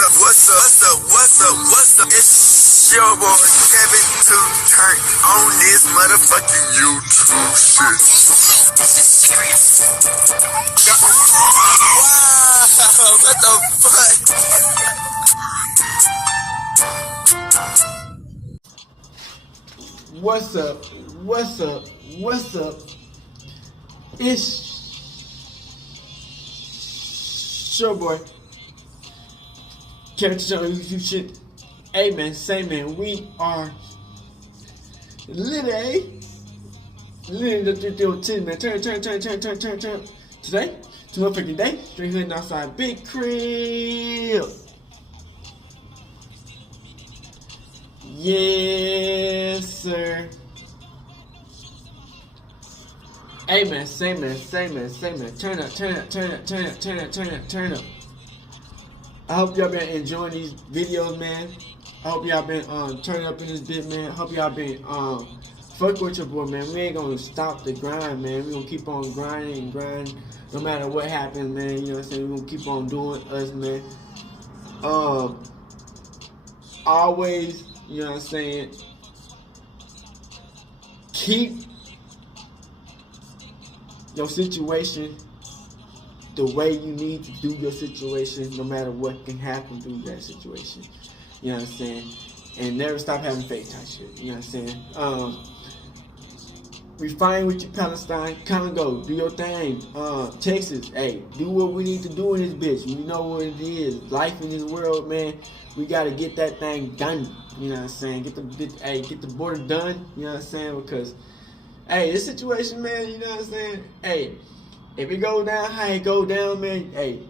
What's up? It's your boy Kevin to turn on this motherfucking YouTube shit. This is serious. Wow, what the fuck? What's up? It's your boy Kevin to turn on YouTube shit. Hey man, say man, we are literally the 310 man. Turn. Today, to motherfucking day, straight hood outside Big Crib. Yes, sir. Hey man, say man. Turn up. I hope y'all been enjoying these videos, man. I hope y'all been turning up in this bit, man. I hope y'all been fuck with your boy, man. We ain't gonna stop the grind, man. We gonna keep on grinding, no matter what happens, man. You know what I'm saying? We gonna keep on doing us, man. Always, you know what I'm saying? Keep your situation the way you need to do your situation, no matter what can happen through that situation. You know what I'm saying? And never stop having faith type shit. You know what I'm saying? We fine with you, Palestine. Congo, do your thing. Texas, hey, do what we need to do in this bitch. You know what it is. Life in this world, man. We gotta get that thing done. You know what I'm saying? Get the border done. You know what I'm saying? Because, hey, this situation, man. You know what I'm saying? Hey, if it go down, how it go down, man. Hey,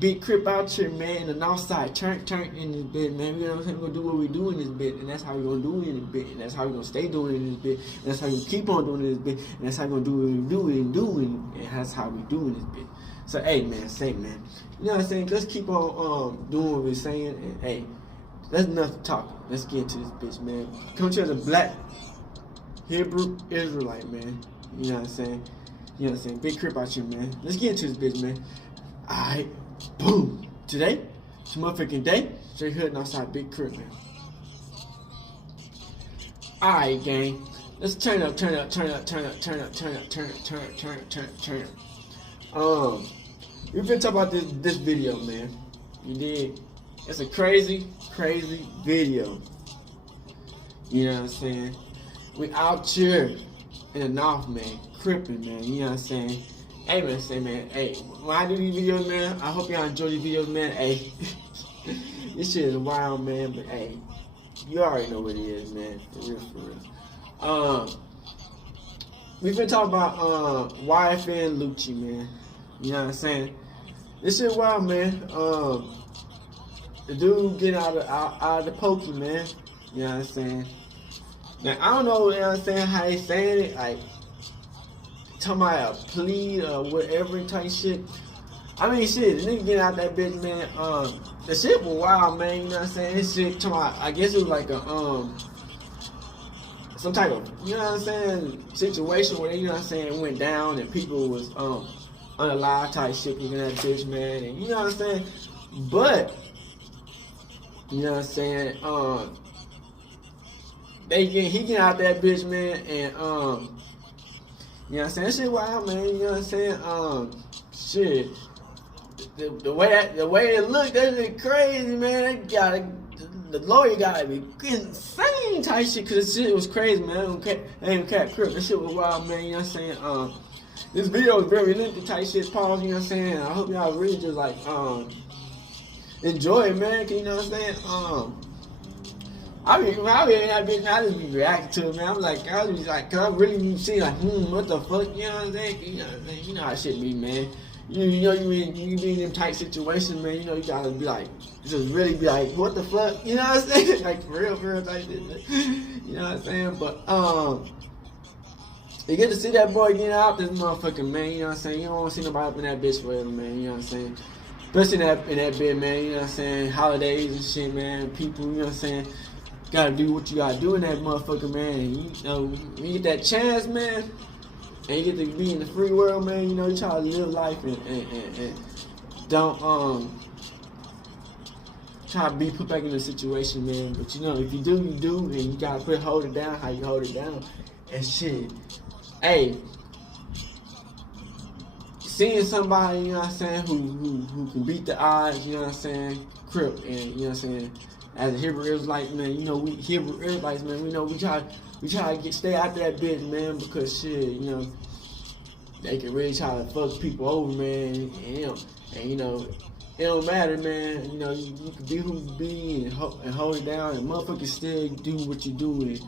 Big Crip out here, man. In the north side, turn in this bit, man. You know what I'm saying? We're gonna do what we do in this bit, and that's how we're gonna do it in this bit, and that's how we're gonna stay doing it in this bit, and that's how we're gonna keep on doing it in this bit, and that's how we're gonna do what we do and that's how we do in this bit. So, hey, man, man. You know what I'm saying? Let's keep on doing what we're saying, and hey, that's enough talking. Let's get into this bitch, man. Come to the black Hebrew Israelite, man. You know what I'm saying? You know what I'm saying? Big Crip out here, man. Let's get into this bitch, man. Alright, boom. Today, it's a motherfucking day. Straight hood outside Big Crip, man. Alright, gang. Let's turn up. We've been talking about this video, man. You did. It's a crazy video. You know what I'm saying? We out here in the north, man, crippin', man. You know what I'm saying? Hey, man, say, man. Hey, when I do these videos, man, I hope y'all enjoy these videos, man. Hey, this shit is wild, man. But hey, you already know what it is, man. For real. We've been talking about YFN and Lucci, man. You know what I'm saying? This shit wild, man. The dude getting out of the pokey, man. You know what I'm saying? Now, I don't know, you know what I'm saying, how they saying it, like, talking about a plea or whatever type shit. I mean, shit, the nigga getting out that bitch, man, the shit was wild, man, you know what I'm saying? This shit, talking about, I guess it was like a, some type of, you know what I'm saying, situation where, you know what I'm saying, it went down and people was, unalive type shit looking at that bitch, man, and you know what I'm saying? But, you know what I'm saying, he get out that bitch, man, and you know what I'm saying, that shit wild, man, you know what I'm saying, shit, the way it looked, that shit crazy, man. The lawyer gotta be insane type shit, cause this shit was crazy, man. Ain't cat crip, that shit was wild, man. You know what I'm saying, this video is very lengthy type shit, pause, you know what I'm saying. I hope y'all really just like enjoy it, man, cause you know what I'm saying, I just be reacting to it, man. I was like, cause I really be seeing like, what the fuck, you know what I'm saying? You know what I'm saying? You know how shit be, man. You know, you be in them tight situations, man. You know, you gotta be like, just really be like, what the fuck? You know what I'm saying? Like, for real type shit, man. You know what I'm saying? But, you get to see that boy getting out this motherfucking, man. You know what I'm saying? You don't want to see nobody up in that bitch forever, man. You know what I'm saying? Especially in that bed, man. You know what I'm saying? Holidays and shit, man. People, you know what I'm saying? Gotta do what you gotta do in that motherfucker, man. And you know, when you get that chance, man, and you get to be in the free world, man, you know, you try to live life and don't try to be put back in the situation, man. But you know, if you do, you do, and you gotta hold it down how you hold it down, and shit. Hey, seeing somebody, you know what I'm saying, who can beat the odds, you know what I'm saying, Crip, and you know what I'm saying, as a Hebrew Israelite, man, you know, we Hebrew Israelites, man, we know we try to stay out that bitch, man, because shit, you know, they can really try to fuck people over, man, and you know, it don't matter, man. You know, you can be who you be and hold it down, and motherfuckers still do what you do and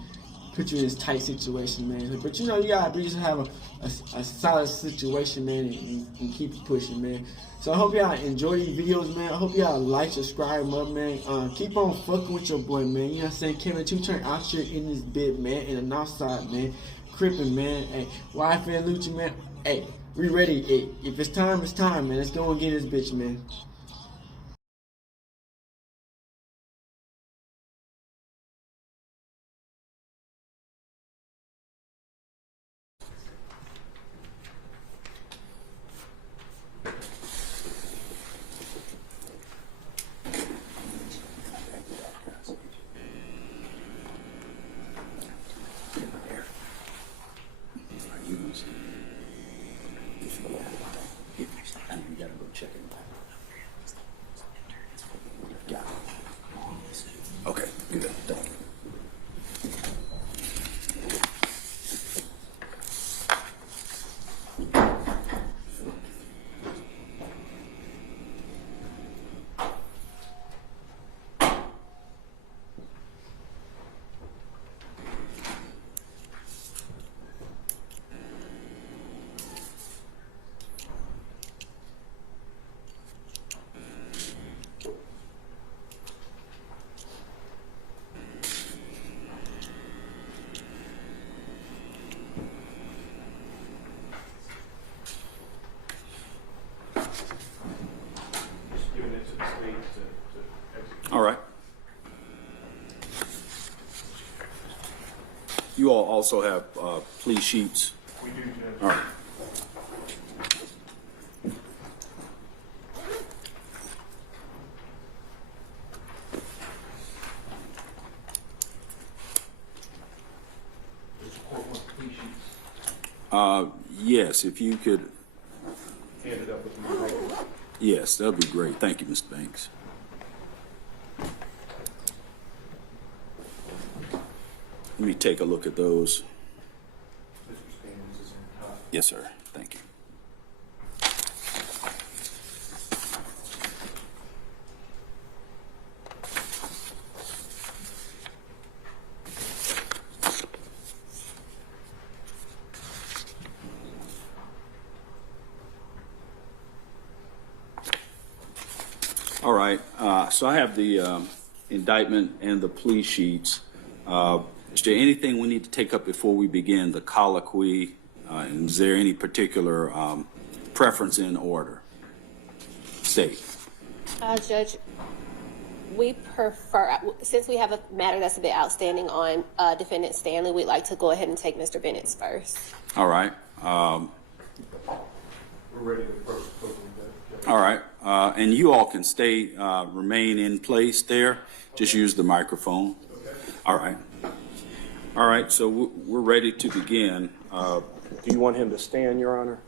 put you in this tight situation, man. But you know, you gotta just have a solid situation, man, and keep it pushing, man. So I hope y'all enjoy these videos, man. I hope y'all like, subscribe, man. Keep on fucking with your boy, man. You know what I'm saying? Kevin 2 Turn out here in this bit, man, in the north side, man. Crippin', man. Hey, wife and Lucci, man. Hey, we ready. Hey, if it's time, it's time, man. Let's go and get this bitch, man. Okay, good. Thank you. All right. You all also have plea sheets? We do, Judge. All right. Does the court want plea sheets Yes, if you could, handed up with me? yes, that'd be great. Thank you, Mr. Banks. Let me take a look at those. Mr. Stevens is in top. Yes, sir. Thank you. All right. So I have the indictment and the plea sheets. Is there anything we need to take up before we begin the colloquy? And is there any particular preference in order? State. Judge, we prefer, since we have a matter that's a bit outstanding on Defendant Stanley, we'd like to go ahead and take Mr. Bennett's first. All right. We're ready to first open that. All right. And you all can stay, remain in place there. Just use the microphone. Okay. All right. All right. So we're ready to begin. Do you want him to stand, Your Honor?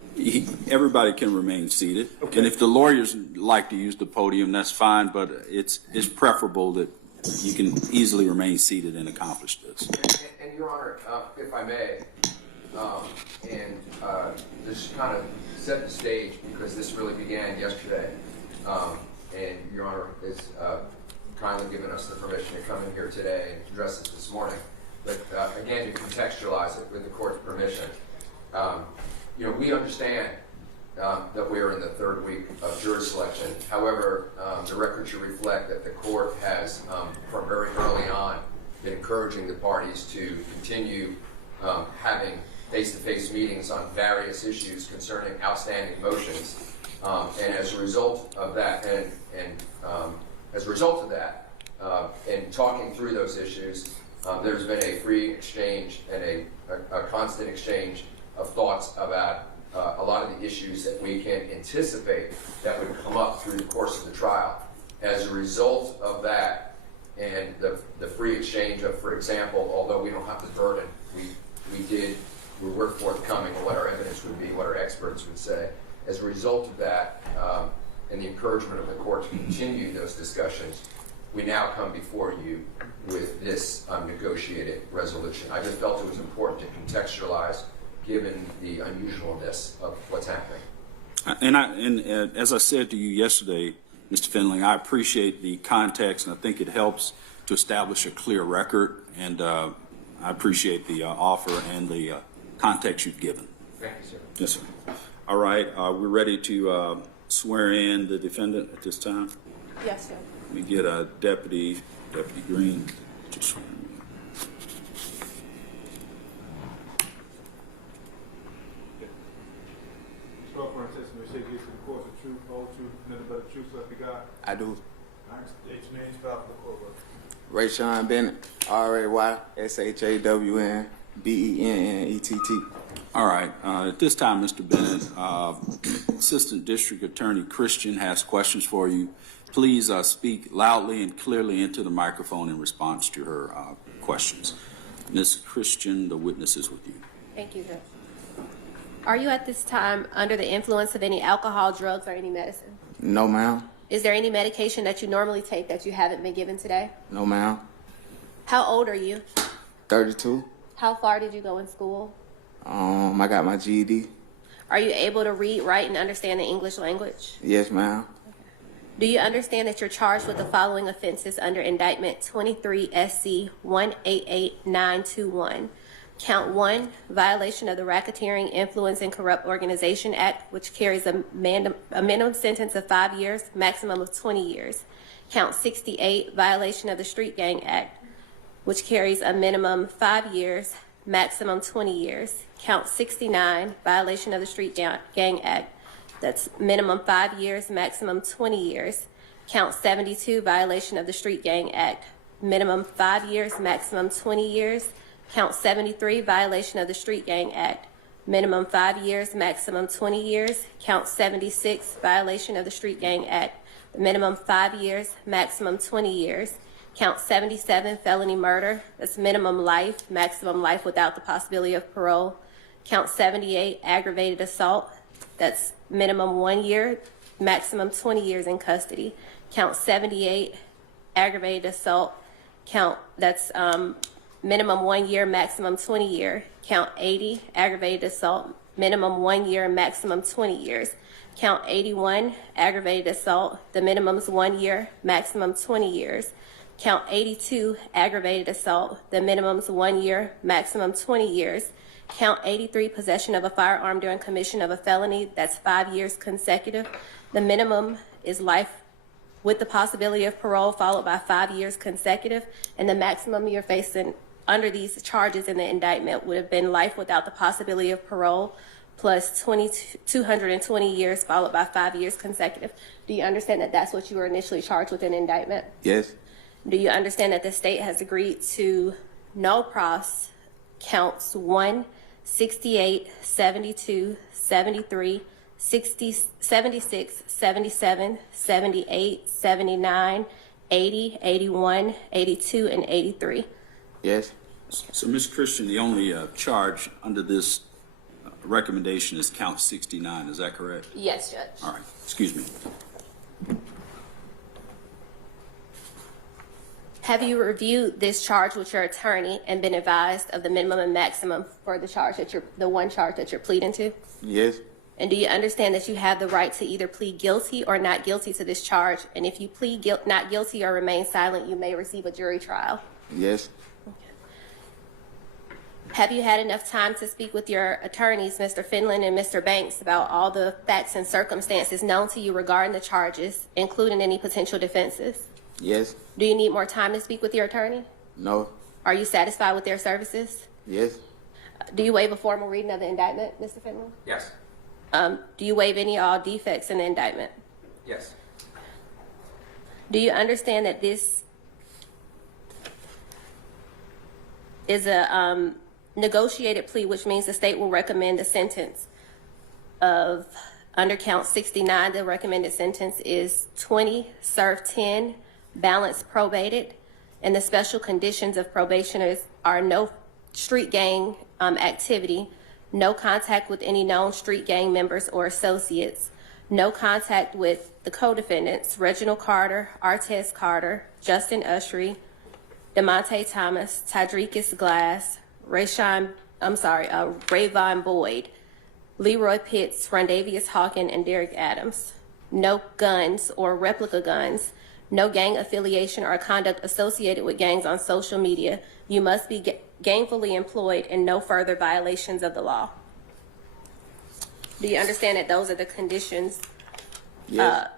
Everybody can remain seated. Okay. And if the lawyers like to use the podium, that's fine, but it's preferable that you can easily remain seated and accomplish this. And Your Honor, if I may, just kind of set the stage, because this really began yesterday, and Your Honor has kindly given us the permission to come in here today and address this morning. But again, to contextualize it with the court's permission, we understand that we are in the third week of jury selection. However, the record should reflect that the court has, from very early on, been encouraging the parties to continue having face-to-face meetings on various issues concerning outstanding motions. And as a result of that, in talking through those issues, there's been a free exchange and a constant exchange of thoughts about a lot of the issues that we can anticipate that would come up through the course of the trial. As a result of that and the free exchange of, for example, although we don't have the burden, we were forthcoming on what our evidence would be, what our experts would say. As a result of that, and the encouragement of the court to continue those discussions, we now come before you with this negotiated resolution. I just felt it was important to contextualize given the unusualness of what's happening. And as I said to you yesterday, Mr. Finley, I appreciate the context, and I think it helps to establish a clear record, and I appreciate the offer and the context you've given. Thank you, sir. Yes, sir. All right, we're ready to swear in the defendant at this time. Yes, sir. Let me get a Deputy Green to swear in. Swear for testimony, say this to the court, the truth, whole truth, nothing but the truth, so help you God. I do. All right, state your name, spell for the court, brother. Rayshawn Bennett, RAYSHAWNBENNETT. All right. At this time, Mr. Bennett, Assistant District Attorney Christian has questions for you. Please speak loudly and clearly into the microphone in response to her questions. Ms. Christian, the witness is with you. Thank you, Judge. Are you at this time under the influence of any alcohol, drugs, or any medicine? No, ma'am. Is there any medication that you normally take that you haven't been given today? No, ma'am. How old are you? 32. How far did you go in school? I got my GED. Are you able to read, write, and understand the English language? Yes, ma'am. Do you understand that you're charged with the following offenses under indictment 23 SC 188921? Count 1, violation of the Racketeering, Influence, and Corrupt Organization Act, which carries a minimum sentence of 5 years, maximum of 20 years. Count 68, violation of the Street Gang Act, which carries a minimum 5 years, maximum 20 years. Count 69, violation of the Street Gang Act, that's minimum 5 years, maximum 20 years. Count 72, violation of the Street Gang Act, minimum 5 years, maximum 20 years. Count 73, violation of the Street Gang Act, minimum 5 years, maximum 20 years. Count 76, violation of the Street Gang Act, minimum 5 years, maximum 20 years. Count 77, felony murder, that's minimum life, maximum life without the possibility of parole. Count 78, aggravated assault, that's minimum 1 year, maximum 20 years in custody. Count 78, aggravated assault, that's minimum 1 year, maximum 20 year. Count 80, aggravated assault, minimum 1 year, maximum 20 years. Count 81, aggravated assault, the minimum is 1 year, maximum 20 years. Count 82, aggravated assault, the minimum is 1 year, maximum 20 years. Count 83, possession of a firearm during commission of a felony, that's 5 years consecutive. The minimum is life with the possibility of parole, followed by 5 years consecutive, and the maximum you're facing under these charges in the indictment would have been life without the possibility of parole, plus 220 years, followed by 5 years consecutive. Do you understand that that's what you were initially charged with in the indictment? Yes. Do you understand that the state has agreed to no pros counts 1, 68, 72, 73, 60, 76, 77, 78, 79, 80, 81, 82, and 83? Yes. So, Ms. Christian, the only charge under this recommendation is count 69. Is that correct? Yes, Judge. All right. Excuse me. Have you reviewed this charge with your attorney and been advised of the minimum and maximum for the charge that the one charge that you're pleading to? Yes. And do you understand that you have the right to either plead guilty or not guilty to this charge? And if you plead not guilty or remain silent, you may receive a jury trial. Yes. Have you had enough time to speak with your attorneys, Mr. Finland and Mr. Banks, about all the facts and circumstances known to you regarding the charges, including any potential defenses? Yes. Do you need more time to speak with your attorney? No. Are you satisfied with their services? Yes. Do you waive a formal reading of the indictment, Mr. Finland? Yes. Do you waive any or all defects in the indictment? Yes. Do you understand that this is a negotiated plea, which means the state will recommend a sentence of Under count 69, the recommended sentence is 20, serve 10, balance probated, and the special conditions of probationers are no street gang activity, no contact with any known street gang members or associates, no contact with the co-defendants, Reginald Carter, Artez Carter, Justin Ushery, DeMonte Thomas, Tydrekus Glass, Rayvon Boyd, Leroy Pitts, Rondavius Hawkins, and Derek Adams. No guns or replica guns, no gang affiliation or conduct associated with gangs on social media. You must be gainfully employed, and no further violations of the law. Do you understand that those are the conditions? Yes.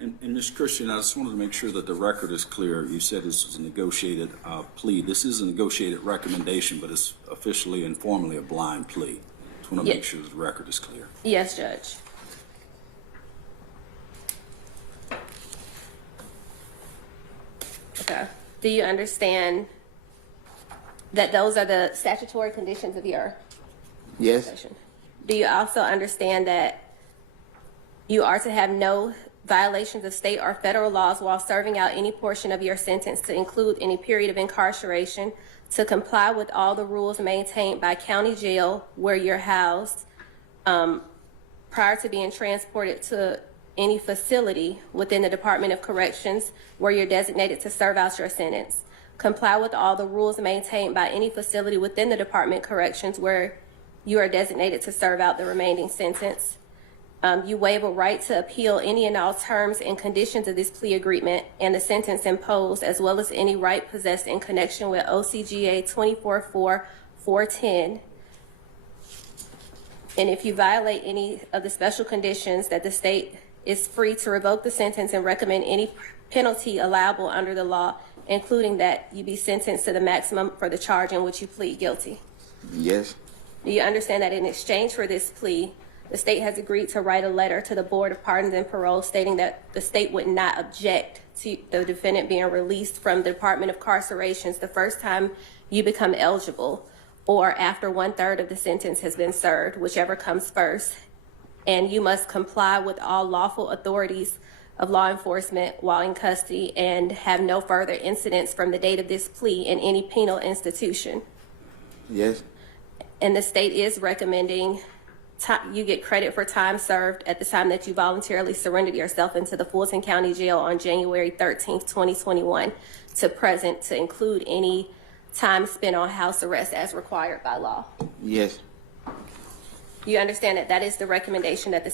And Ms. Christian, I just wanted to make sure that the record is clear. You said this was a negotiated plea. This is a negotiated recommendation, but it's officially and formally a blind plea. Just want to make sure the record is clear. Yes, Judge. Okay. Do you understand that those are the statutory conditions of your Yes. session? Do you also understand that you are to have no violations of state or federal laws while serving out any portion of your sentence, to include any period of incarceration, to comply with all the rules maintained by county jail where you're housed prior to being transported to any facility within the Department of Corrections where you're designated to serve out your sentence, comply with all the rules maintained by any facility within the Department of Corrections where you are designated to serve out the remaining sentence. You waive a right to appeal any and all terms and conditions of this plea agreement and the sentence imposed, as well as any right possessed in connection with OCGA 244410. And if you violate any of the special conditions, that the state is free to revoke the sentence and recommend any penalty allowable under the law, including that you be sentenced to the maximum for the charge in which you plead guilty. Yes. Do you understand that in exchange for this plea, the state has agreed to write a letter to the Board of Pardons and Parole stating that the state would not object to the defendant being released from the Department of Incarcerations the first time you become eligible, or after 1/3 of the sentence has been served, whichever comes first, and you must comply with all lawful authorities of law enforcement while in custody and have no further incidents from the date of this plea in any penal institution. Yes. And the state is recommending you get credit for time served at the time that you voluntarily surrendered yourself into the Fulton County Jail on January 13th, 2021 to present, to include any time spent on house arrest as required by law. Yes. You understand that that is the recommendation that the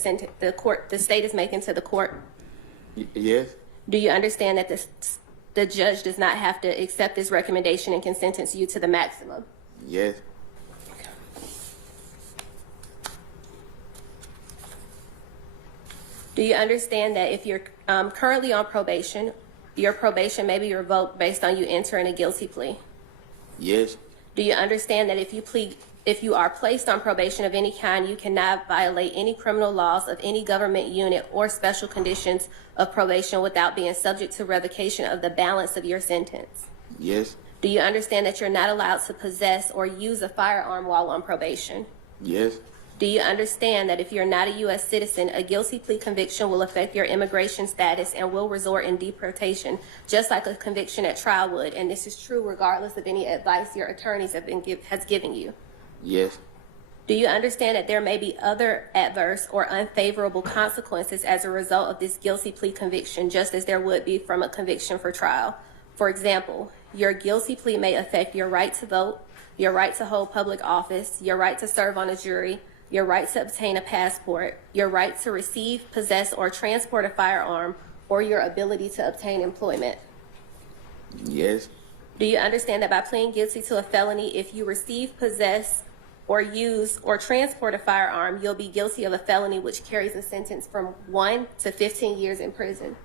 state is making to the court? Yes. Do you understand that the judge does not have to accept this recommendation and can sentence you to the maximum? Yes. Do you understand that if you're currently on probation, your probation may be revoked based on you entering a guilty plea? Yes. Do you understand that if you are placed on probation of any kind, you cannot violate any criminal laws of any government unit or special conditions of probation without being subject to revocation of the balance of your sentence? Yes. Do you understand that you're not allowed to possess or use a firearm while on probation? Yes. Do you understand that if you're not a U.S. citizen, a guilty plea conviction will affect your immigration status and will result in deportation, just like a conviction at trial would? And this is true regardless of any advice your attorneys has given you. Yes. Do you understand that there may be other adverse or unfavorable consequences as a result of this guilty plea conviction, just as there would be from a conviction for trial? For example, your guilty plea may affect your right to vote, your right to hold public office, your right to serve on a jury, your right to obtain a passport, your right to receive, possess, or transport a firearm, or your ability to obtain employment. Yes. Do you understand that by pleading guilty to a felony, if you receive, possess, or use, or transport a firearm, you'll be guilty of a felony which carries a sentence from 1 to 15 years in prison?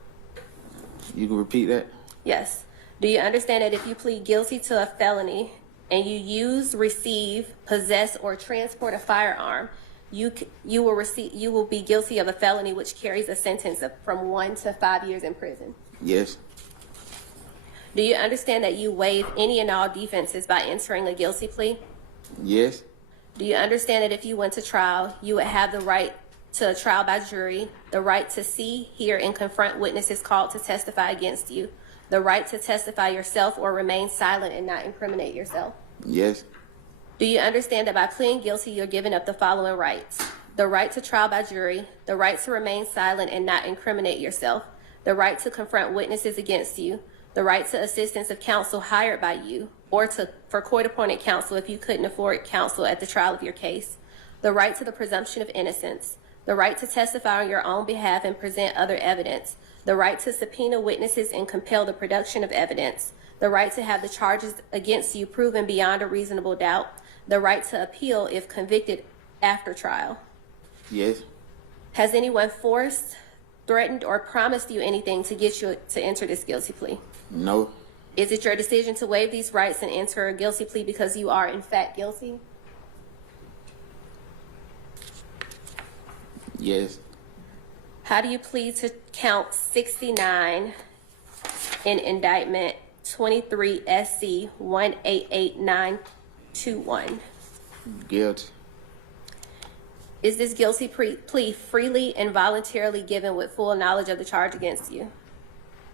You can repeat that? Yes. Do you understand that if you plead guilty to a felony and you use, receive, possess, or transport a firearm, you will be guilty of a felony which carries a sentence of from 1 to 5 years in prison? Yes. Do you understand that you waive any and all defenses by entering a guilty plea? Yes. Do you understand that if you went to trial, you would have the right to a trial by jury, the right to see, hear, and confront witnesses called to testify against you, the right to testify yourself or remain silent and not incriminate yourself. Yes. Do you understand that by pleading guilty, you're giving up the following rights? The right to trial by jury, the right to remain silent and not incriminate yourself, the right to confront witnesses against you, the right to assistance of counsel hired by you, or for court-appointed counsel if you couldn't afford counsel at the trial of your case, the right to the presumption of innocence, the right to testify on your own behalf and present other evidence, the right to subpoena witnesses and compel the production of evidence, the right to have the charges against you proven beyond a reasonable doubt, the right to appeal if convicted after trial. Yes. Has anyone forced, threatened, or promised you anything to get you to enter this guilty plea? No. Is it your decision to waive these rights and enter a guilty plea because you are in fact guilty? Yes. How do you plead to count 69 in indictment 23 SC 188921? Guilty. Is this guilty plea freely and voluntarily given with full knowledge of the charge against you?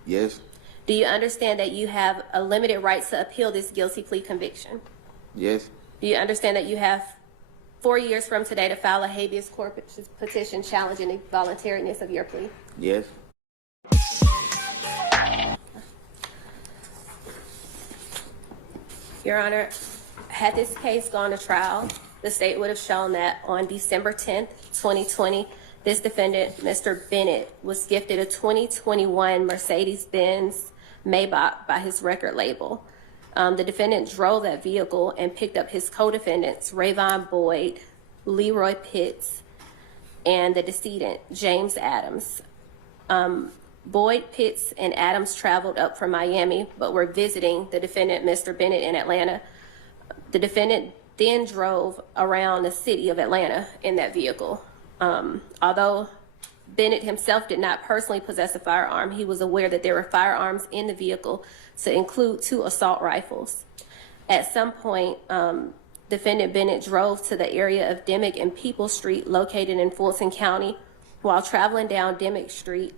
Yes. Do you understand that you have a limited right to appeal this guilty plea conviction? Yes. Do you understand that you have 4 years from today to file a habeas corpus petition challenging the voluntariness of your plea? Yes. Your Honor, had this case gone to trial, the state would have shown that on December 10th, 2020, this defendant, Mr. Bennett, was gifted a 2021 Mercedes-Benz Maybach by his record label. The defendant drove that vehicle and picked up his co-defendants, Rayvon Boyd, Leroy Pitts, and the decedent, James Adams. Boyd, Pitts, and Adams traveled up from Miami, but were visiting the defendant, Mr. Bennett, in Atlanta. The defendant then drove around the city of Atlanta in that vehicle. Although Bennett himself did not personally possess a firearm, he was aware that there were firearms in the vehicle, to include 2 assault rifles. At some point, defendant Bennett drove to the area of Dimmick and People Street, located in Fulton County. While traveling down Dimmick Street,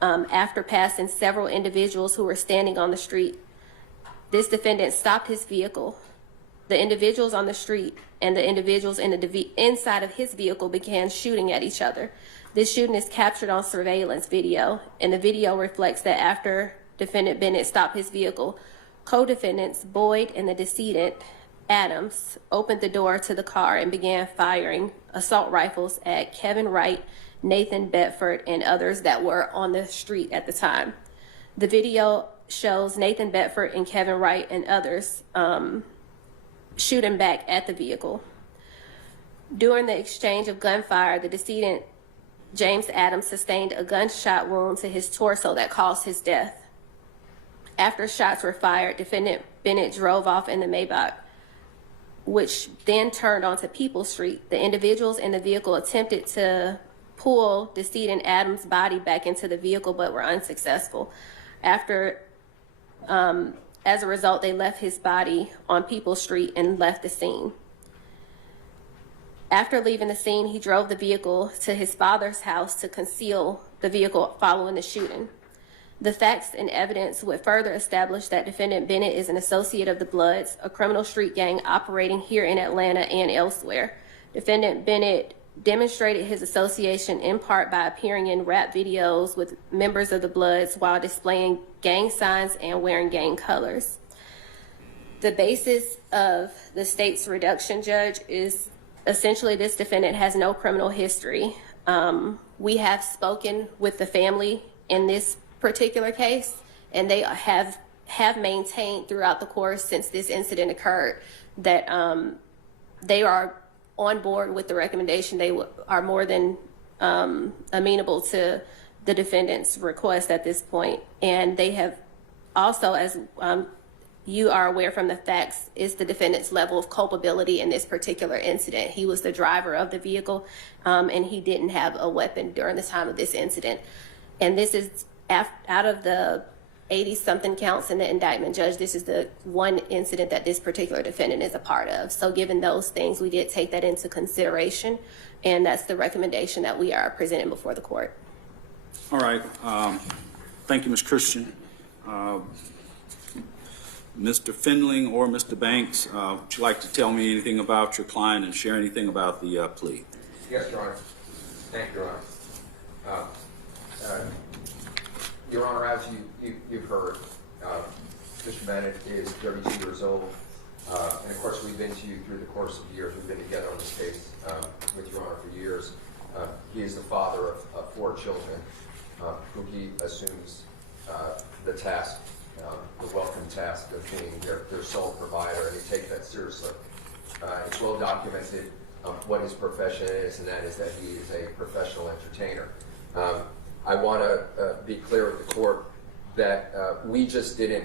after passing several individuals who were standing on the street, this defendant stopped his vehicle. The individuals on the street and the individuals in inside of his vehicle began shooting at each other. This shooting is captured on surveillance video, and the video reflects that after defendant Bennett stopped his vehicle, co-defendants Boyd and the decedent Adams opened the door to the car and began firing assault rifles at Kevin Wright, Nathan Bedford, and others that were on the street at the time. The video shows Nathan Bedford and Kevin Wright and others shooting back at the vehicle. During the exchange of gunfire, the decedent James Adams sustained a gunshot wound to his torso that caused his death. After shots were fired, defendant Bennett drove off in the Maybach, which then turned onto People Street. The individuals in the vehicle attempted to pull decedent Adams' body back into the vehicle, but were unsuccessful. As a result, they left his body on People Street and left the scene. After leaving the scene, he drove the vehicle to his father's house to conceal the vehicle following the shooting. The facts and evidence would further establish that defendant Bennett is an associate of the Bloods, a criminal street gang operating here in Atlanta and elsewhere. Defendant Bennett demonstrated his association in part by appearing in rap videos with members of the Bloods while displaying gang signs and wearing gang colors. The basis of the state's reduction, Judge, is essentially this defendant has no criminal history. We have spoken with the family in this particular case, and they have maintained throughout the course since this incident occurred that they are on board with the recommendation. They are more than amenable to the defendant's request at this point. And they have also, as you are aware from the facts, is the defendant's level of culpability in this particular incident. He was the driver of the vehicle, and he didn't have a weapon during the time of this incident. And this is out of the 80-something counts in the indictment, Judge. This is the one incident that this particular defendant is a part of. So given those things, we did take that into consideration, and that's the recommendation that we are presenting before the court. All right. Thank you, Ms. Christian. Mr. Findling or Mr. Banks, would you like to tell me anything about your client and share anything about the plea? Yes, Your Honor. Thank you, Your Honor. Your Honor, as you've heard, Mr. Bennett is 32 years old. And of course, we've been to you through the course of years. We've been together on this case with Your Honor for years. He is the father of 4 children who he assumes the task, the welcome task of being their sole provider, and he takes that seriously. It's well documented what his profession is, and that is that he is a professional entertainer. I want to be clear with the court that we just didn't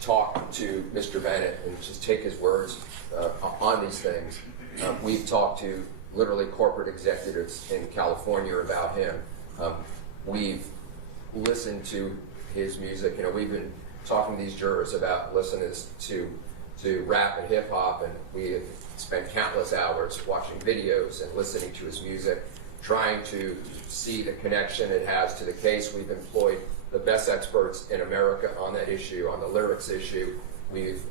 talk to Mr. Bennett and just take his words on these things. We've talked to literally corporate executives in California about him. We've listened to his music. You know, we've been talking to these jurors about listening to rap and hip hop, and we have spent countless hours watching videos and listening to his music, trying to see the connection it has to the case. We've employed the best experts in America on that issue, on the lyrics issue. We've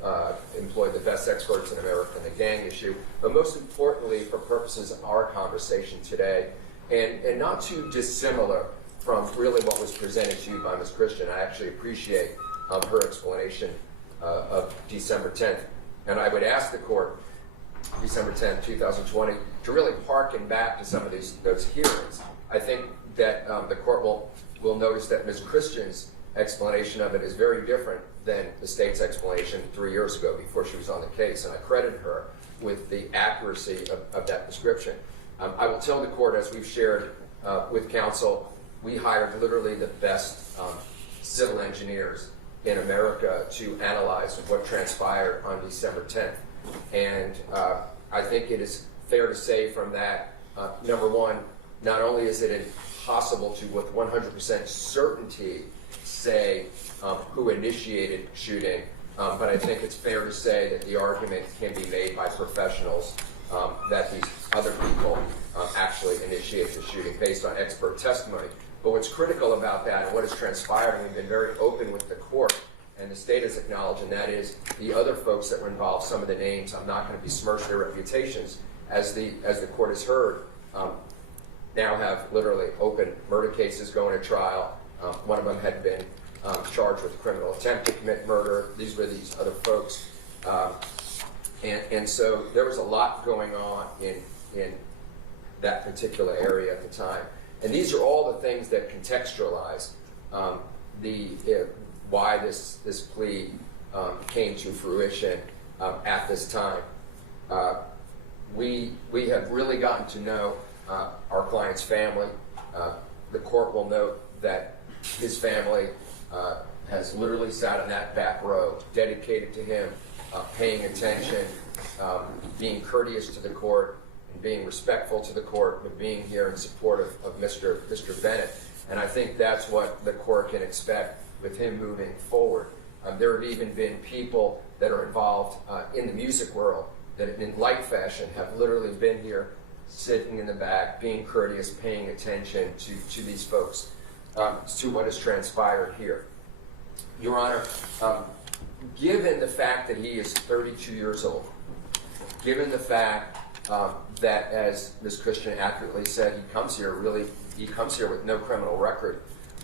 employed the best experts in America on the gang issue. But most importantly, for purposes of our conversation today, and not too dissimilar from really what was presented to you by Ms. Christian, I actually appreciate her explanation of December 10th. And I would ask the court, December 10th, 2020, to really hearken back to some of those hearings. I think that the court will notice that Ms. Christian's explanation of it is very different than the state's explanation 3 years ago before she was on the case, and I credit her with the accuracy of that description. I will tell the court, as we've shared with counsel, we hired literally the best civil engineers in America to analyze what transpired on December 10th. And I think it is fair to say from that, number one, not only is it impossible to, with 100% certainty, say who initiated shooting, but I think it's fair to say that the argument can be made by professionals that these other people actually initiated the shooting based on expert testimony. But what's critical about that and what has transpired, and we've been very open with the court, and the state has acknowledged, and that is the other folks that were involved, some of the names, I'm not going to besmirch their reputations, as the court has heard, now have literally open murder cases going to trial. One of them had been charged with criminal attempt to commit murder. These were these other folks. And so there was a lot going on in that particular area at the time. And these are all the things that contextualize why this plea came to fruition at this time. We have really gotten to know our client's family. The court will note that his family has literally sat in that back row, dedicated to him, paying attention, being courteous to the court, and being respectful to the court, but being here in support of Mr. Bennett. And I think that's what the court can expect with him moving forward. There have even been people that are involved in the music world that in like fashion have literally been here, sitting in the back, being courteous, paying attention to these folks, to what has transpired here. Your Honor, given the fact that he is 32 years old, given the fact that, as Ms. Christian accurately said, he comes here with no criminal record,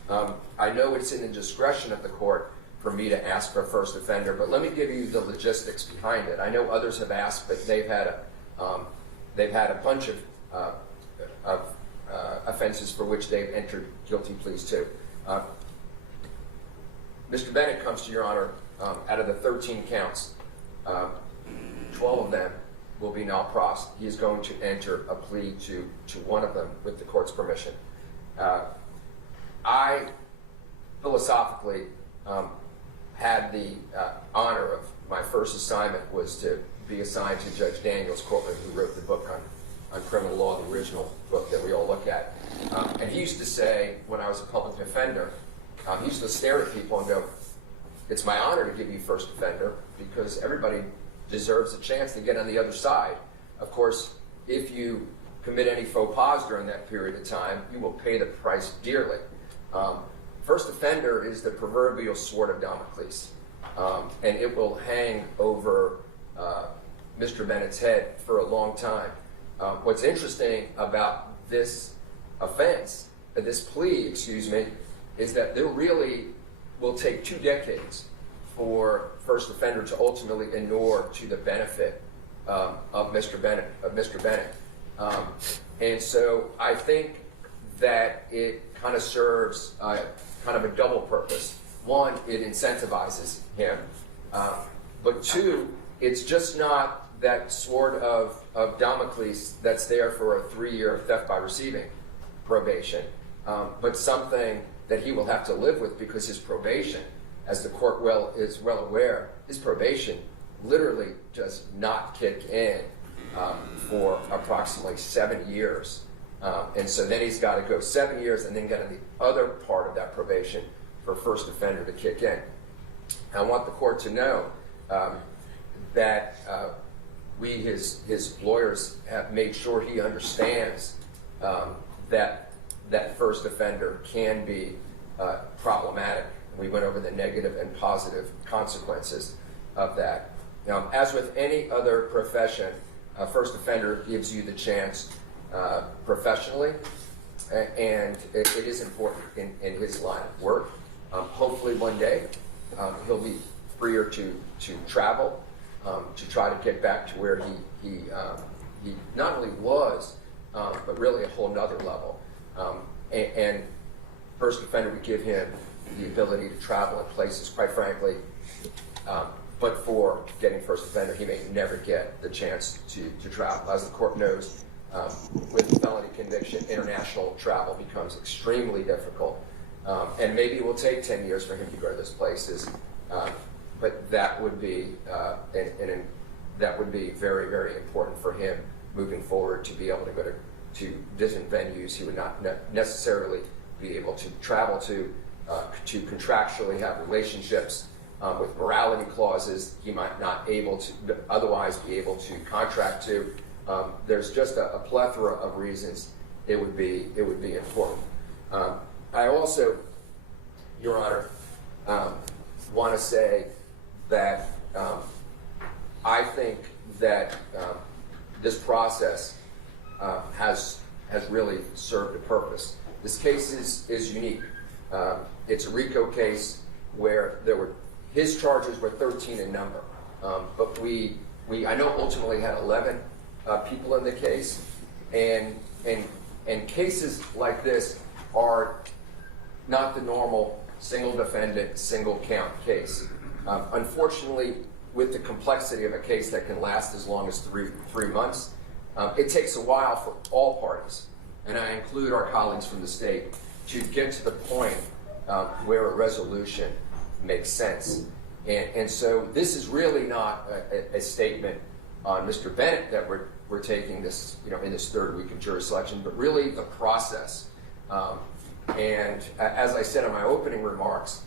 I know it's in the discretion of the court for me to ask for a first offender, but let me give you the logistics behind it. I know others have asked, but they've had a bunch of offenses for which they've entered guilty pleas to. Mr. Bennett comes to Your Honor, out of the 13 counts, 12 of them will be null pros. He is going to enter a plea to one of them with the court's permission. I philosophically had the honor of my first assignment was to be assigned to Judge Daniels Courtman, who wrote the book on criminal law, the original book that we all look at. And he used to say, when I was a public defender, he used to stare at people and go, it's my honor to give you first offender because everybody deserves a chance to get on the other side. Of course, if you commit any faux pas during that period of time, you will pay the price dearly. First offender is the proverbial sword of Damocles, and it will hang over Mr. Bennett's head for a long time. What's interesting about this offense, this plea, excuse me, is that there really will take 2 decades for first offender to ultimately inure to the benefit of Mr. Bennett. And so I think that it kind of serves kind of a double purpose. One, it incentivizes him, but 2, it's just not that sword of Damocles that's there for a 3-year theft by receiving probation, but something that he will have to live with because his probation, as the court is well aware, his probation literally does not kick in for approximately 7 years. And so then he's got to go 7 years and then get on the other part of that probation for first offender to kick in. I want the court to know that we, his lawyers, have made sure he understands that first offender can be problematic. We went over the negative and positive consequences of that. Now, as with any other profession, first offender gives you the chance professionally, and it is important in his line of work. Hopefully one day he'll be freer to travel, to try to get back to where he not only was, but really a whole nother level. And first offender would give him the ability to travel in places, quite frankly, but for getting first offender, he may never get the chance to travel. As the court knows, with felony conviction, international travel becomes extremely difficult. And maybe it will take 10 years for him to go to those places, but that would be that would be very, very important for him moving forward to be able to go to different venues he would not necessarily be able to travel to contractually have relationships with morality clauses he might not able to otherwise be able to contract to. There's just a plethora of reasons it would be important. I also, Your Honor, want to say that I think that this process has really served a purpose. This case is unique. It's a RICO case where his charges were 13 in number, but I know ultimately had 11 people in the case, and cases like this are not the normal single defendant, single count case. Unfortunately, with the complexity of a case that can last as long as three months, it takes a while for all parties, and I include our colleagues from the state, to get to the point where a resolution makes sense. And so this is really not a statement on Mr. Bennett that we're taking this, in this 3rd week of jury selection, but really the process. And as I said in my opening remarks,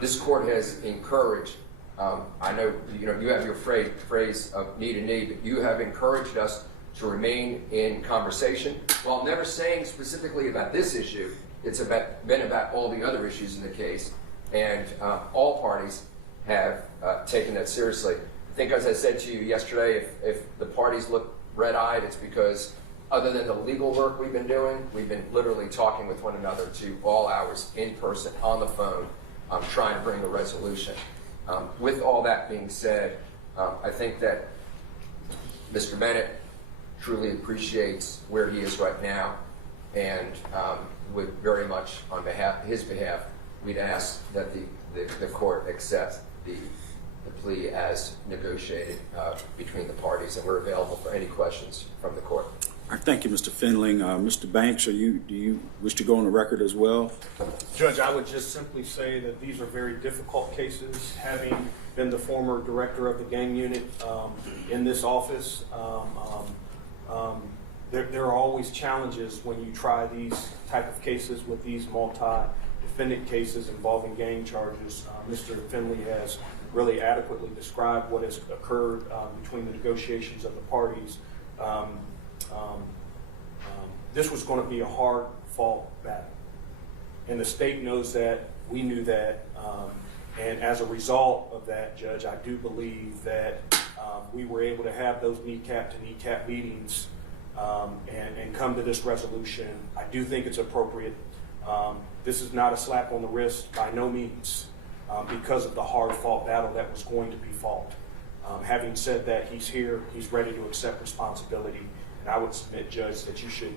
this court has encouraged, I know you have your phrase of knee to knee, but you have encouraged us to remain in conversation, while never saying specifically about this issue. It's been about all the other issues in the case, and all parties have taken that seriously. I think, as I said to you yesterday, if the parties look red-eyed, it's because other than the legal work we've been doing, we've been literally talking with one another to all hours, in person, on the phone, trying to bring a resolution. With all that being said, I think that Mr. Bennett truly appreciates where he is right now, and would very much, on his behalf, we'd ask that the court accept the plea as negotiated between the parties, and we're available for any questions from the court. All right, thank you, Mr. Findling. Mr. Banks, do you wish to go on the record as well? Judge, I would just simply say that these are very difficult cases. Having been the former director of the gang unit in this office, there are always challenges when you try these type of cases with these multi-defendant defendant cases involving gang charges. Mr. Finley has really adequately described what has occurred between the negotiations of the parties. This was going to be a hard-fought battle, and the state knows that. We knew that, and as a result of that, Judge, I do believe that we were able to have those kneecap-to-kneecap meetings and come to this resolution. I do think it's appropriate. This is not a slap on the wrist by no means because of the hard-fought battle that was going to be fought. Having said that, he's here. He's ready to accept responsibility. And I would submit, Judge, that you should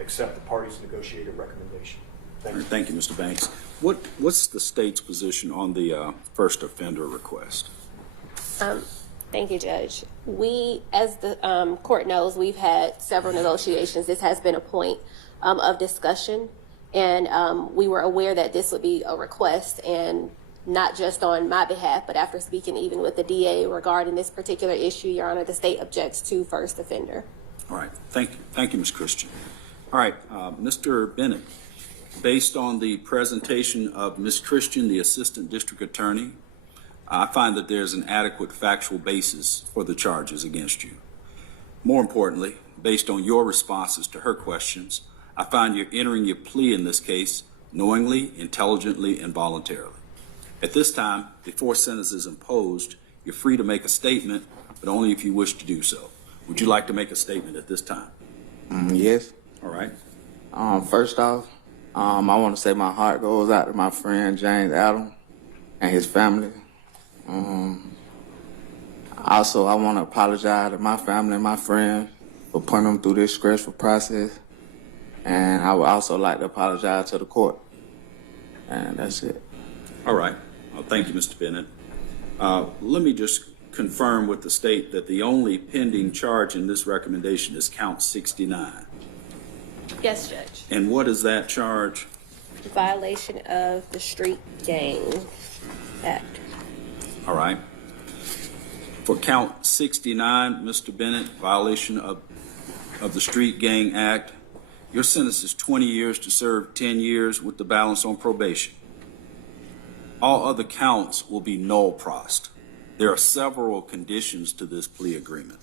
accept the parties' negotiated recommendation. Thank you. Thank you, Mr. Banks. What's the state's position on the first offender request? Thank you, Judge. We, as the court knows, we've had several negotiations. This has been a point of discussion, and we were aware that this would be a request, and not just on my behalf, but after speaking even with the DA regarding this particular issue, Your Honor, the state objects to first offender. All right. Thank you, Ms. Christian. All right, Mr. Bennett, based on the presentation of Ms. Christian, the Assistant District Attorney, I find that there's an adequate factual basis for the charges against you. More importantly, based on your responses to her questions, I find you're entering your plea in this case knowingly, intelligently, and voluntarily. At this time, before sentence is imposed, you're free to make a statement, but only if you wish to do so. Would you like to make a statement at this time? Yes. All right. First off, I want to say my heart goes out to my friend James Adam and his family. Also, I want to apologize to my family and my friends for putting them through this stressful process. And I would also like to apologize to the court. And that's it. All right. Well, thank you, Mr. Bennett. Let me just confirm with the state that the only pending charge in this recommendation is count 69. Yes, Judge. And what is that charge? Violation of the Street Gang Act. All right. For count 69, Mr. Bennett, violation of the Street Gang Act, your sentence is 20 years to serve 10 years with the balance on probation. All other counts will be null prost. There are several conditions to this plea agreement.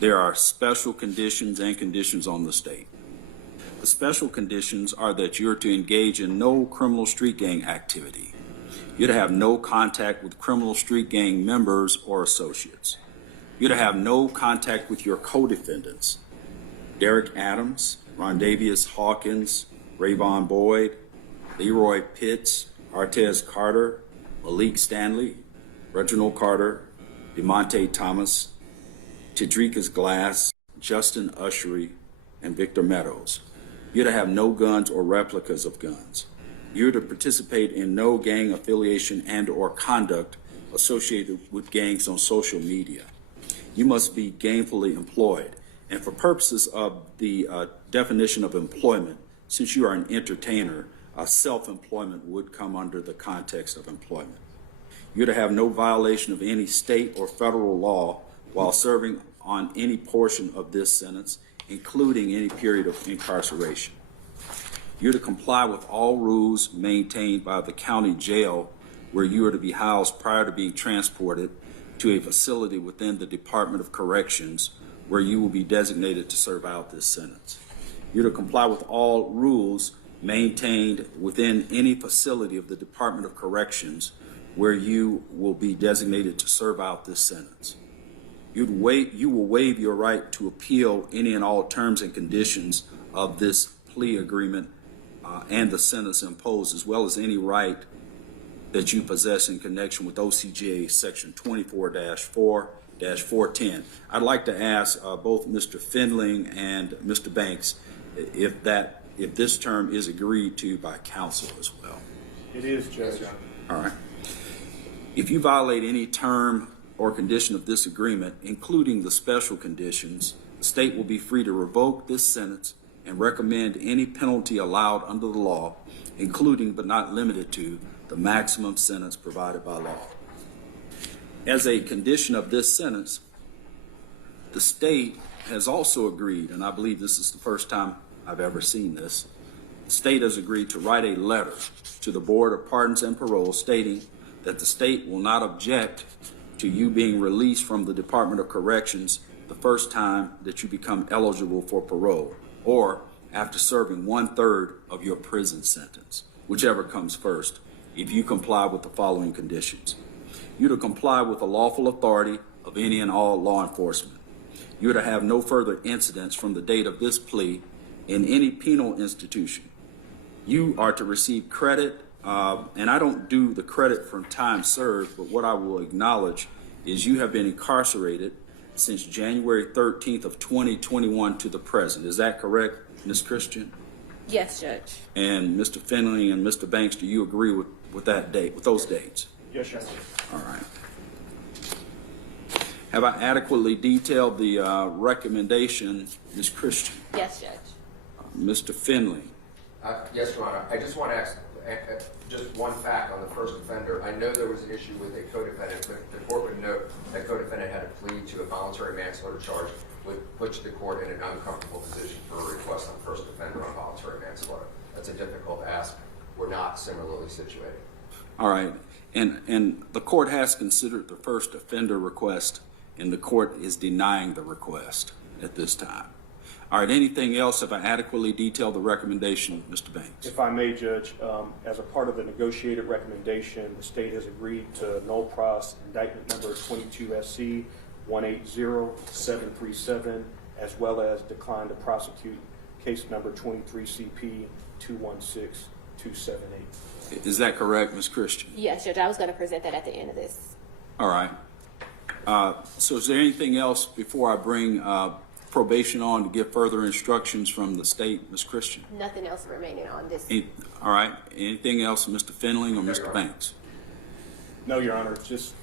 There are special conditions and conditions on the state. The special conditions are that you're to engage in no criminal street gang activity. You're to have no contact with criminal street gang members or associates. You're to have no contact with your co-defendants, Derek Adams, Rondavius Hawkins, Rayvon Boyd, Leroy Pitts, Artez Carter, Malik Stanley, Reginald Carter, DeMonte Thomas, Tidrikas Glass, Justin Ushery, and Victor Meadows. You're to have no guns or replicas of guns. You're to participate in no gang affiliation and or conduct associated with gangs on social media. You must be gainfully employed. And for purposes of the definition of employment, since you are an entertainer, self-employment would come under the context of employment. You're to have no violation of any state or federal law while serving on any portion of this sentence, including any period of incarceration. You're to comply with all rules maintained by the county jail where you are to be housed prior to being transported to a facility within the Department of Corrections where you will be designated to serve out this sentence. You're to comply with all rules maintained within any facility of the Department of Corrections where you will be designated to serve out this sentence. You will waive your right to appeal any and all terms and conditions of this plea agreement and the sentence imposed, as well as any right that you possess in connection with OCGA section 24-4-410. I'd like to ask both Mr. Findling and Mr. Banks if this term is agreed to by counsel as well. It is, Judge. All right. If you violate any term or condition of this agreement, including the special conditions, the state will be free to revoke this sentence and recommend any penalty allowed under the law, including but not limited to the maximum sentence provided by law. As a condition of this sentence, the state has also agreed, and I believe this is the first time I've ever seen this, the state has agreed to write a letter to the Board of Pardons and Parole stating that the state will not object to you being released from the Department of Corrections the first time that you become eligible for parole, or after serving 1/3 of your prison sentence, whichever comes first, if you comply with the following conditions. You to comply with the lawful authority of any and all law enforcement. You are to have no further incidents from the date of this plea in any penal institution. You are to receive credit, and I don't do the credit from time served, but what I will acknowledge is you have been incarcerated since January 13th of 2021 to the present. Is that correct, Ms. Christian? Yes, Judge. And Mr. Finley and Mr. Banks, do you agree with that date, with those dates? Yes, sir. All right. Have I adequately detailed the recommendation, Ms. Christian? Yes, Judge. Mr. Finley? Yes, Your Honor. I just want to ask just one fact on the first offender. I know there was an issue with a co-defendant, but the court would note that co-defendant had a plea to a voluntary manslaughter charge, which puts the court in an uncomfortable position for a request on first offender on voluntary manslaughter. That's a difficult ask. We're not similarly situated. All right. And the court has considered the first offender request, and the court is denying the request at this time. All right, anything else? Have I adequately detailed the recommendation, Mr. Banks? If I may, Judge, as a part of the negotiated recommendation, the state has agreed to null pros indictment number 22 SC 180737, as well as decline to prosecute case number 23 CP 216278. Is that correct, Ms. Christian? Yes, Judge. I was going to present that at the end of this. All right. So is there anything else before I bring probation on to give further instructions from the state, Ms. Christian? Nothing else remaining on this. All right. Anything else, Mr. Finley or Mr. Banks? No, Your Honor. It's just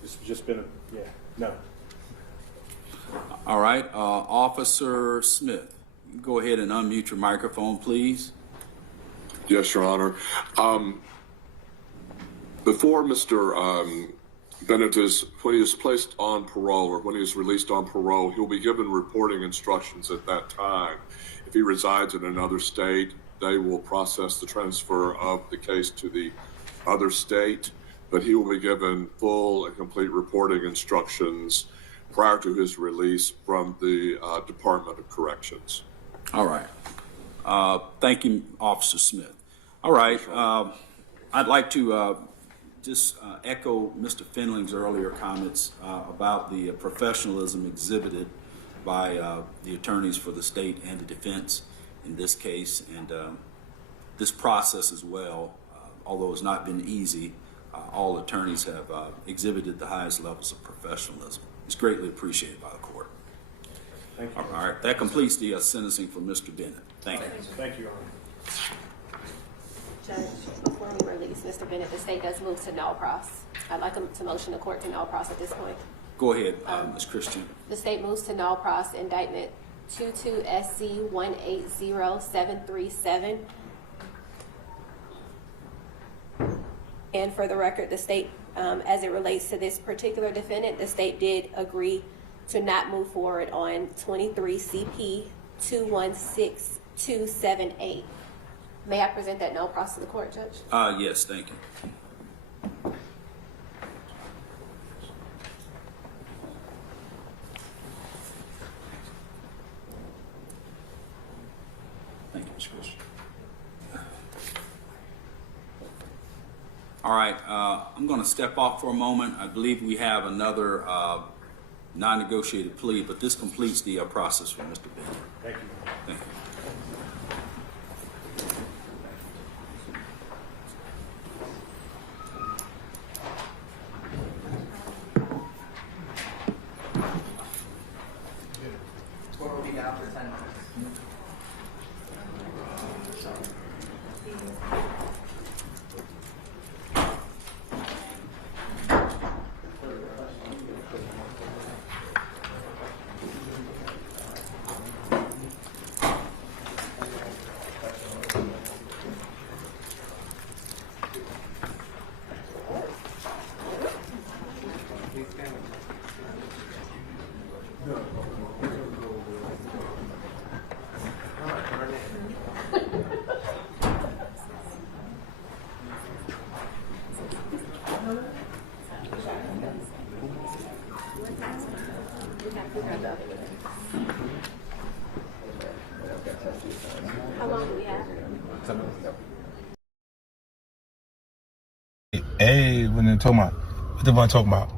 been no. All right. Officer Smith, go ahead and unmute your microphone, please. Yes, Your Honor. Before Mr. Bennett when he is placed on parole or when he is released on parole, he'll be given reporting instructions at that time. If he resides in another state, they will process the transfer of the case to the other state, but he will be given full and complete reporting instructions prior to his release from the Department of Corrections. All right. Thank you, Officer Smith. All right. I'd like to just echo Mr. Finley's earlier comments about the professionalism exhibited by the attorneys for the state and the defense in this case, and this process as well. Although it's not been easy, all attorneys have exhibited the highest levels of professionalism. It's greatly appreciated by the court. Thank you. All right, that completes the sentencing for Mr. Bennett. Thank you. Thank you, Your Honor. Judge, before we release Mr. Bennett, the state does move to null pros. I'd like to motion the court to null pros at this point. Go ahead, Ms. Christian. The state moves to null pros indictment 22 SC 180737. And for the record, the state, as it relates to this particular defendant, the state did agree to not move forward on 23 CP 216278. May I present that null pros to the court, Judge? Yes, thank you. Thank you, Ms. Christian. All right, I'm going to step off for a moment. I believe we have another non-negotiated plea, but this completes the process for Mr. Bennett. Thank you. Thank you. Court will be down for 10 minutes. How long do we have? Hey, when they talking about, what they want to talk about?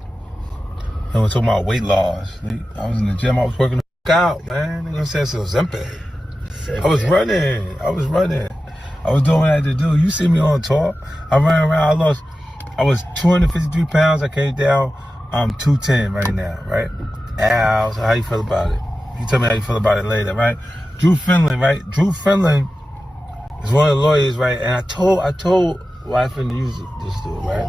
They were talking about weight loss. I was in the gym, I was working the out, man. They gonna say it's Ozempic. I was running. I was doing what I had to do. You see me on tour. I ran around, I was 253 pounds. I came down, I'm 210 right now, right? Al, so how you feel about it? You tell me how you feel about it later, right? Drew Finland, right? Drew Finland is one of the lawyers, right? And I told wife to use this dude, right?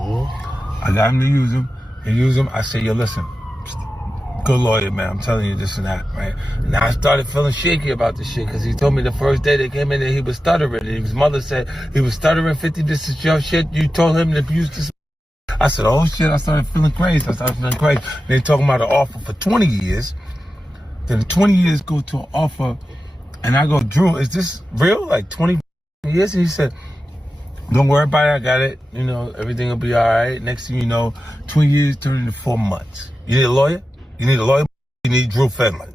I got him to use him. He used him. I said, yo, listen, good lawyer, man. I'm telling you this and that, right? Now I started feeling shaky about this shit because he told me the first day they came in there he was stuttering. And his mother said he was stuttering 50. This is your shit. You told him to use this. I said, oh shit. I started feeling crazy. They talking about an offer for 20 years. Then the 20 years go to an offer. And I go, Drew, is this real? Like 20 years? And he said, don't worry about it. I got it. You know, everything will be all right. Next thing you know, 2 years turning into 4 months. You need a lawyer? You need a lawyer? You need Drew Finland.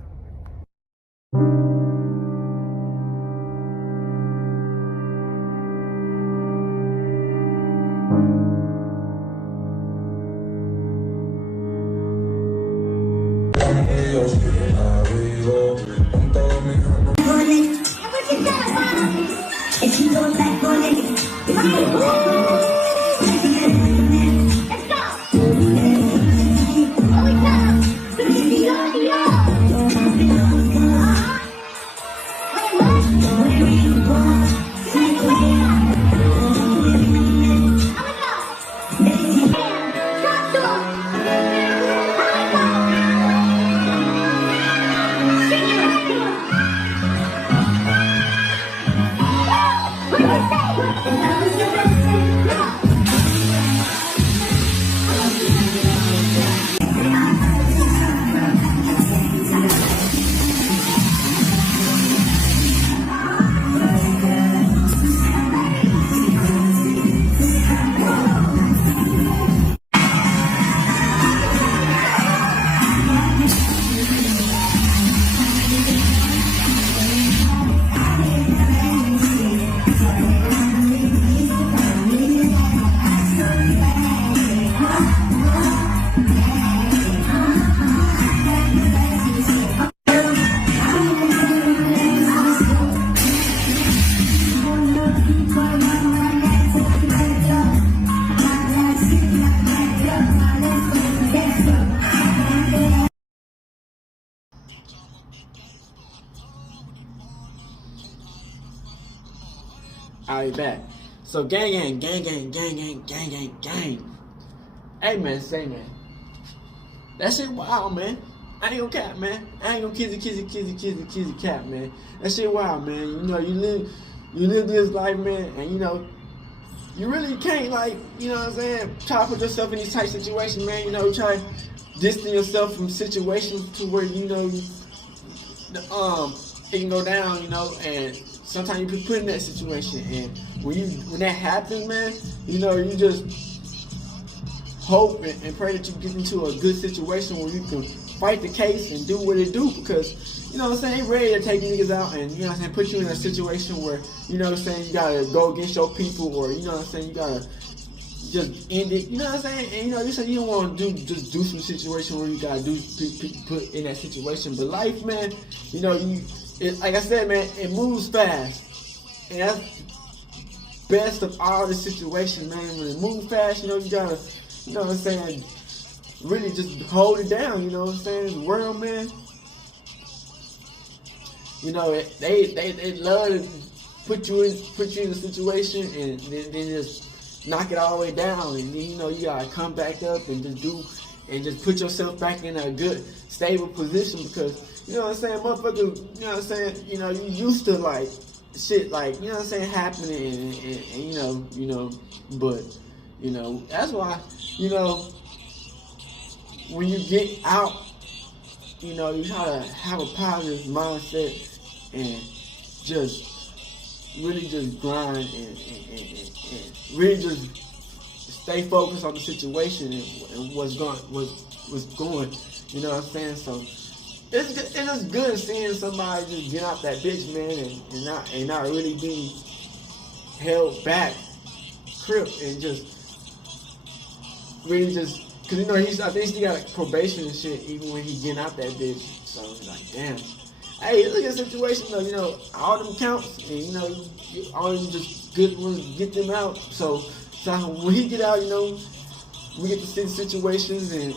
Alright, back. So gang. Hey man, say man. That shit wild, man. I ain't gonna cap, man. I ain't gonna kizzy cap, man. That shit wild, man. You know, you live this life, man, and you know, you really can't, like, you know what I'm saying, try to put yourself in these tight situations, man. You know, you try to distance yourself from situations to where, you know, it can go down, you know, and sometimes you be put in that situation, and when that happens, man, you know, you just hope and pray that you get into a good situation where you can fight the case and do what it do, because, you know what I'm saying, they ready to take niggas out and, you know what I'm saying, put you in a situation where, you know what I'm saying, you gotta go against your people, or, you know what I'm saying, you gotta just end it, you know what I'm saying, and, you know, you say you don't want to do some situation where you gotta do put in that situation, but life, man, you know, like I said, man, it moves fast, and that's best of all the situations, man. When it moves fast, you know, you gotta, you know what I'm saying, really just hold it down, you know what I'm saying, this world, man, you know, they love to put you in a situation and then just knock it all the way down, and then, you know, you gotta come back up and just put yourself back in a good, stable position, because, you know what I'm saying, motherfuckers, you know what I'm saying, you know, you used to, like, shit, like, you know what I'm saying, happening, and you know, but, you know, that's why, you know, when you get out, you know, you try to have a positive mindset and just really just grind and really just stay focused on the situation and what's going, you know what I'm saying? So it's good seeing somebody just get out that bitch, man, and not really be held back, crip, and just really just, cause you know I think he got probation and shit even when he getting out that bitch. So it's like, damn. Hey, look at the situation though. You know, all them counts, and you know, all them just good ones, get them out. So when he get out, you know, we get to see situations and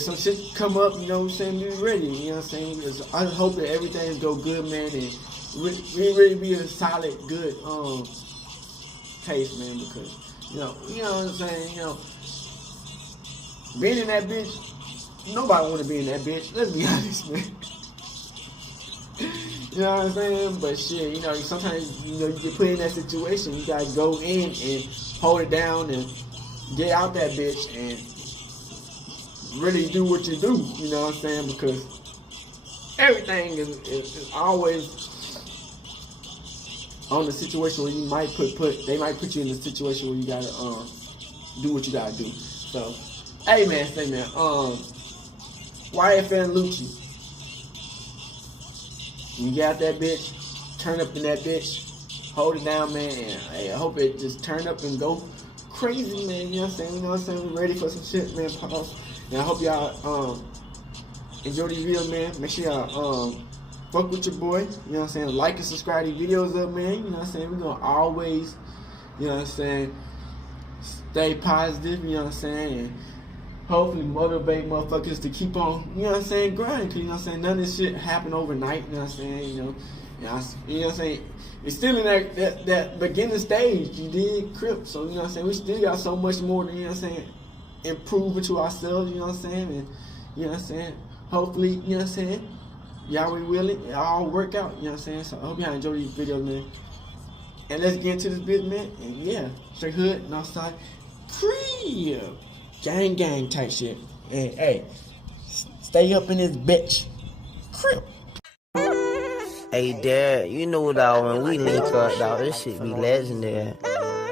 some shit come up, you know what I'm saying, be ready, you know what I'm saying? I hope that everything go good, man, and really be a solid, good case, man, because, you know what I'm saying, you know, being in that bitch, nobody want to be in that bitch, let's be honest, man. You know what I'm saying? But shit, you know, sometimes, you know, you get put in that situation, you gotta go in and hold it down and get out that bitch and really do what you do, you know what I'm saying? Because everything is always on the situation where you might they might put you in a situation where you gotta do what you gotta do. So, hey man, YFN Lucci, you got that bitch, turn up in that bitch, hold it down, man, and hey, I hope it just turn up and go crazy, man, you know what I'm saying? We're ready for some shit, man, pause. And I hope y'all enjoy these videos, man. Make sure y'all fuck with your boy. You know what I'm saying? Like and subscribe to these videos up, man. You know what I'm saying? We're gonna always, you know what I'm saying, stay positive, you know what I'm saying? And hopefully motivate motherfuckers to keep on, you know what I'm saying, grind. Cause you know what I'm saying, none of this shit happen overnight, you know what I'm saying, you know what I'm saying? It's still in that beginning stage, you did, Crip. So, you know what I'm saying, we still got so much more to, you know what I'm saying, improve into ourselves, you know what I'm saying, and you know what I'm saying, hopefully, you know what I'm saying, y'all we willing, it all work out, you know what I'm saying, so I hope y'all enjoy these videos, man, and let's get into this bit, man, and yeah, straight hood, northside, crib, gang type shit, and hey, stay up in this bitch, crib. Hey, Dad, you know, dawg, when we link up, dawg, this shit be legendary.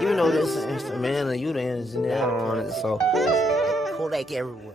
Even though this is instrumental, you the engineer on it, so Kodak everywhere.